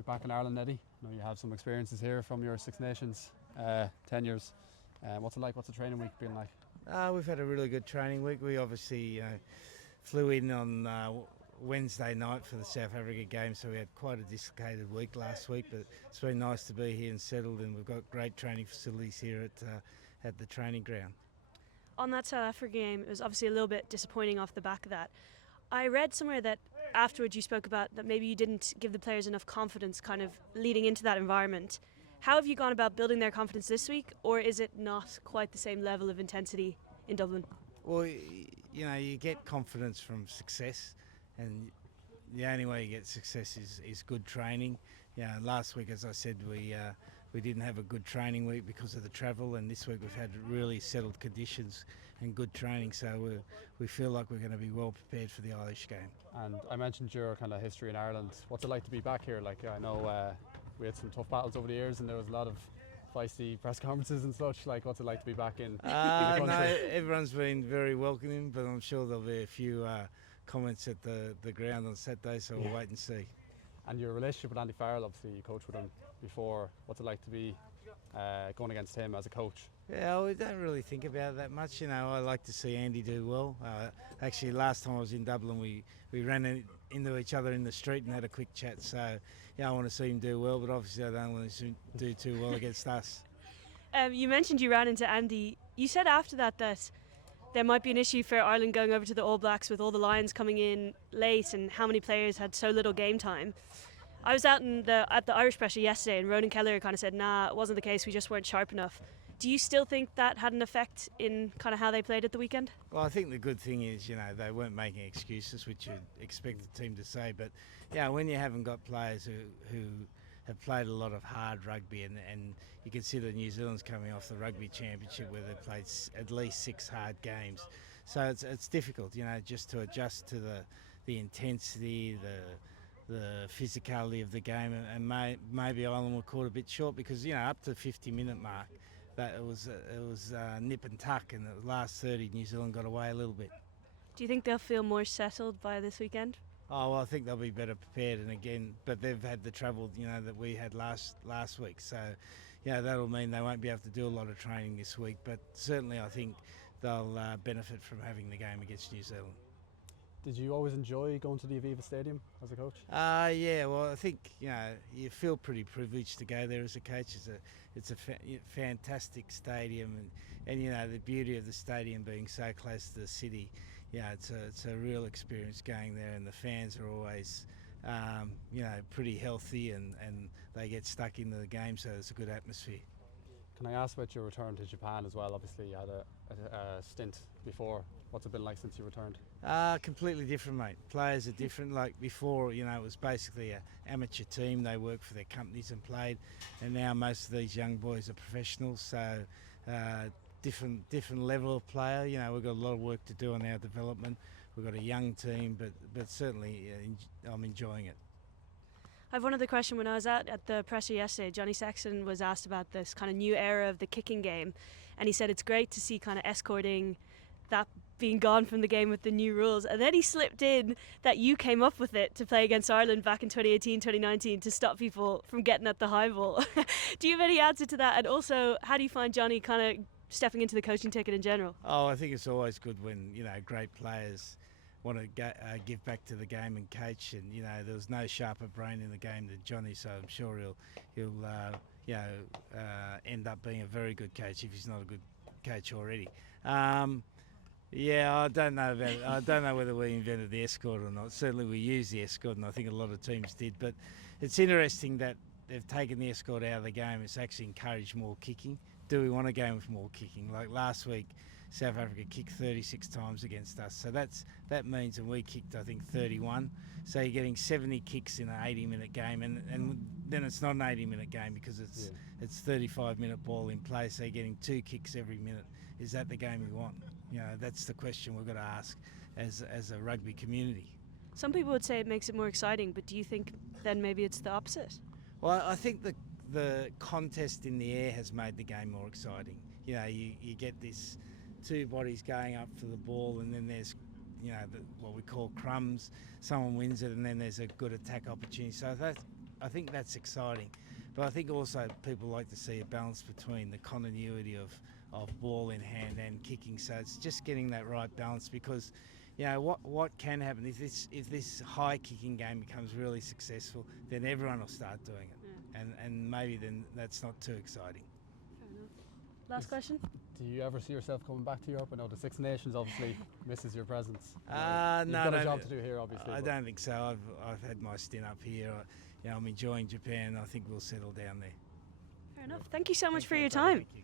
You're back in Ireland, Eddie. I know you have some experiences here from your Six Nations tenures. What's it like? What's the training week been like? We've had a really good training week. We obviously flew in on Wednesday night for the South Africa game, so we had quite a dislocated week last week, but it's been nice to be here and settled, and we've got great training facilities here at the training ground. On that South Africa game, it was obviously a little bit disappointing off the back of that. I read somewhere that afterwards you spoke about that maybe you didn't give the players enough confidence kind of leading into that environment. How have you gone about building their confidence this week, or is it not quite the same level of intensity in Dublin? Well, you get confidence from success, and the only way you get success is good training. Last week, as I said, we didn't have a good training week because of the travel, and this week we've had really settled conditions and good training, so we feel like we're going to be well prepared for the Irish game. And I mentioned your kind of history in Ireland. What's it like to be back here? Like, I know we had some tough battles over the years, and there was a lot of feisty press conferences and such. Like, what's it like to be back in the country? No, everyone's been very welcoming, but I'm sure there'll be a few comments at the ground on Saturday, so we'll wait and see. And your relationship with Andy Farrell, obviously you coached with him before. What's it like to be going against him as a coach? Yeah, we don't really think about it that much. I like to see Andy do well. Actually, last time I was in Dublin, we ran into each other in the street and had a quick chat. So, I want to see him do well, but obviously I don't want to do too well against us. You mentioned you ran into Andy. You said after that there might be an issue for Ireland going over to the All Blacks with all the Lions coming in late and how many players had so little game time. I was out at the Irish pressure yesterday, and Ronan Kelleher kind of said, nah, it wasn't the case, we just weren't sharp enough. Do you still think that had an effect in kind of how they played at the weekend? Well, I think the good thing is, they weren't making excuses, which you'd expect the team to say. But, when you haven't got players who have played a lot of hard rugby, and you consider New Zealand's coming off the Rugby Championship where they played at least 6 hard games. So it's difficult, just to adjust to the intensity, the physicality of the game, and maybe Ireland were caught a bit short because, up to the 50-minute mark, that it was nip and tuck, and the last 30 New Zealand got away a little bit. Do you think they'll feel more settled by this weekend? Oh, well, I think they'll be better prepared, and again, but they've had the trouble, that we had last week, so that'll mean they won't be able to do a lot of training this week, but certainly I think they'll benefit from having the game against New Zealand. Did you always enjoy going to the Aviva Stadium as a coach? Well, I think you feel pretty privileged to go there as a coach. It's a fantastic stadium, and the beauty of the stadium being so close to the city. It's a real experience going there, and the fans are always pretty healthy, and they get stuck into the game, so it's a good atmosphere. Can I ask about your return to Japan as well? Obviously you had a stint before. What's it been like since you returned? Completely different, mate. Players are different. Like before, it was basically an amateur team. They worked for their companies and played, and now most of these young boys are professionals. So different level of player. We've got a lot of work to do on our development. We've got a young team, but certainly I'm enjoying it. I have one other question. When I was out at the presser yesterday, Johnny Sexton was asked about this kind of new era of the kicking game, and he said it's great to see kind of escorting that being gone from the game with the new rules. And then he slipped in that you came up with it to play against Ireland back in 2018, 2019 to stop people from getting at the high ball. Do you have any answer to that? And also, how do you find Johnny kind of stepping into the coaching ticket in general? Oh, I think it's always good when, great players want to give back to the game and coach, and there was no sharper brain in the game than Johnny, so I'm sure he'll end up being a very good coach if he's not a good coach already. I don't know about it. I don't know whether we invented the escort or not. Certainly we use the escort, and I think a lot of teams did, but it's interesting that they've taken the escort out of the game. It's actually encouraged more kicking. Do we want a game with more kicking? Like last week, South Africa kicked 36 times against us, so that means, and we kicked I think 31, so you're getting 70 kicks in an 80-minute game, and then it's not an 80-minute game because it's 35-minute ball in play, so you're getting 2 kicks every minute. Is that the game we want? That's the question we've got to ask as a rugby community. Some people would say it makes it more exciting, but do you think then maybe it's the opposite? Well, I think the contest in the air has made the game more exciting. You get this 2 bodies going up for the ball, and then there's what we call crumbs. Someone wins it, and then there's a good attack opportunity. So I think that's exciting. But I think also people like to see a balance between the continuity of ball in hand and kicking. So it's just getting that right balance, because what can happen if this high kicking game becomes really successful, then everyone will start doing it, and maybe then that's not too exciting. Fair enough. Last question. Do you ever see yourself coming back to Europe? I know the Six Nations obviously misses your presence. No, you've got a job to do here, obviously. I don't think so. I've had my stint up here. I'm enjoying Japan. I think we'll settle down there. Fair enough. Thank you so much for your time.